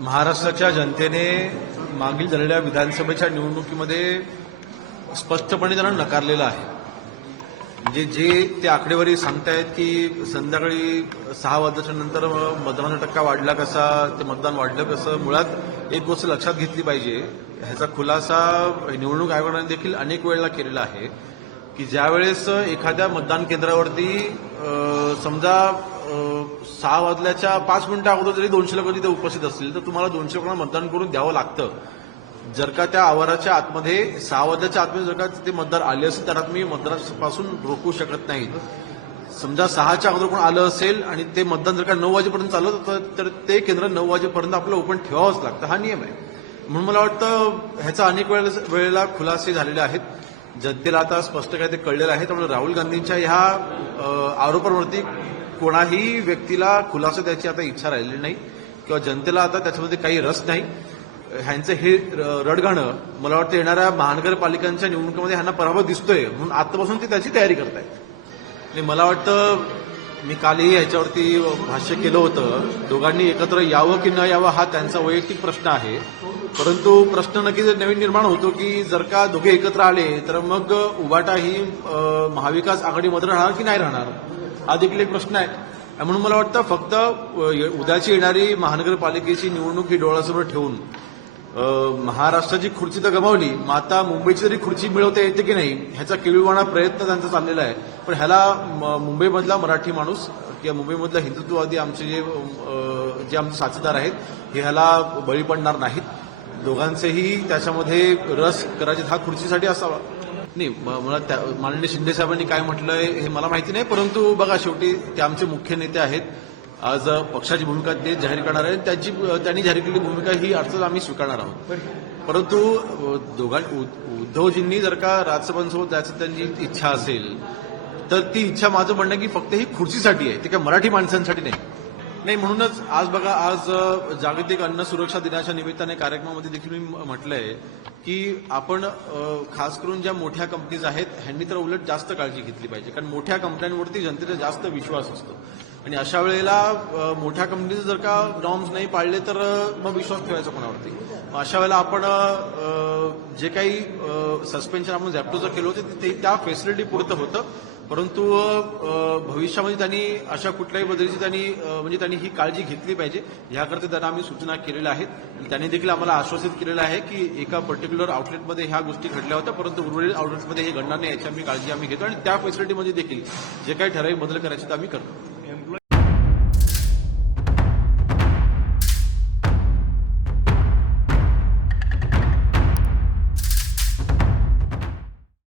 महाराष्ट्राच्या जनतेने मागील झालेल्या विधानसभेच्या निवडणुकीमध्ये स्पष्टपणे त्यांना नकारलेलं आहे. म्हणजे जे ते आकडेवारी सांगतायत की संध्याकाळी 6 वाजल्याच्या नंतर मतदानाचा टक्का वाढला कसा, ते मतदान वाढलं कसं, मुळात एक गोष्ट लक्षात घेतली पाहिजे. ह्याचा खुलासा निवडणूक आयोगाने देखील अनेक वेळेला केलेला आहे की ज्यावेळेस एखाद्या मतदान केंद्रावरती समजा 6 वाजल्याच्या 5 मिनिटं अगोदर जरी 200 लोक तिथे उपस्थित असतील तर तुम्हाला 200 लोकांना मतदान करून द्यावं लागतं. जर का त्या आवाराच्या आतमध्ये 6 वाजल्याच्या आतमध्ये जर का तिथे मतदार आले असेल तर तुम्ही मतदानापासून रोखू शकत नाही. समजा 6च्या अगोदर कोण आलं असेल आणि ते मतदान जर का 9 वाजेपर्यंत चाललं तर ते केंद्र 9 वाजेपर्यंत आपल्याला ओपन ठेवावंच लागतं. हा नियम आहे. म्हणून मला वाटतं ह्याचा अनेक वेळेला खुलासे झालेले आहेत. जनतेला आता स्पष्ट काय ते कळलेलं आहे. त्यामुळे राहुल गांधींच्या ह्या आरोपांवरती कोणाही व्यक्तीला खुलासा द्यायची आता इच्छा राहिलेली नाही किंवा जनतेला आता त्याच्यामध्ये काही रस नाही. ह्यांचं हे रडगाणं मला वाटतं येणाऱ्या महानगरपालिकांच्या निवडणुकीमध्ये ह्यांना पराभव दिसतोय म्हणून आतापासून ते त्याची तयारी करतायत. आणि मला वाटतं मी कालही ह्याच्यावरती भाष्य केलं होतं. दोघांनी एकत्र यावं की न यावं हा त्यांचा वैयक्तिक प्रश्न आहे. परंतु प्रश्न नक्कीच नवीन निर्माण होतो की जर का दोघे एकत्र आले तर मग उभाटा ही महाविकास आघाडीमध्ये राहणार की नाही राहणार हा देखील एक प्रश्न आहे. म्हणून मला वाटतं फक्त उद्याची येणारी महानगरपालिकेची निवडणूक ही डोळ्यासमोर ठेवून महाराष्ट्राची खुर्ची तर गमावली, मग आता मुंबईची जरी खुर्ची मिळवता येते की नाही ह्याचा केविलवाणा प्रयत्न त्यांचा चाललेला आहे. पण ह्याला मुंबईमधला मराठी माणूस किंवा मुंबईमधला हिंदुत्ववादी आमचे जे आमचे साथीदार आहेत हे ह्याला बळी पडणार नाहीत. दोघांचेही त्याच्यामध्ये रस कदाचित हा खुर्चीसाठी असावा. नाही, मला माननीय शिंदे साहेबांनी काय म्हटलंय हे मला माहिती नाही. परंतु बघा शेवटी ते आमचे मुख्य नेते आहेत. आज पक्षाची भूमिका ते जाहीर करणार आहेत. त्यांनी जाहीर केलेली भूमिका ही अर्थात आम्ही स्वीकारणार आहोत. परंतु उद्धवजींनी जर का राज्यसभांसोबत जायचं त्यांची इच्छा असेल तर ती इच्छा माझं म्हणणं की फक्त ही खुर्चीसाठी आहे, ते काय मराठी माणसांसाठी नाही. म्हणूनच आज बघा, आज जागतिक अन्न सुरक्षा दिनाच्या निमित्ताने कार्यक्रमामध्ये देखील मी म्हटलंय की आपण खास करून ज्या मोठ्या कंपनीज आहेत ह्यांनी तर उलट जास्त काळजी घेतली पाहिजे. कारण मोठ्या कंपन्यांवरती जनतेचा जास्त विश्वास असतो आणि अशा वेळेला मोठ्या कंपनीचे जर का नॉर्म्स नाही पाळले तर मग विश्वास ठेवायचा कोणावरती. अशा वेळेला आपण जे काही सस्पेन्शन आपण झॅप्टोचं केलं होतं ते त्या फॅसिलिटी पुरतं होतं. परंतु भविष्यामध्ये त्यांनी अशा कुठल्याही बदलीची त्यांनी ही काळजी घेतली पाहिजे. याकरता त्यांना आम्ही सूचना केलेल्या आहेत. त्यांनी देखील आम्हाला आश्वासित केलेलं आहे की एका पर्टिक्युलर आउटलेटमध्ये ह्या गोष्टी घडल्या होत्या परंतु उर्वरित आउटलेटमध्ये हे घडणार नाही याची आम्ही काळजी घेतो आणि त्या फॅसिलिटीमध्ये देखील जे काही ठराविक बदल करायचे ते आम्ही करतो.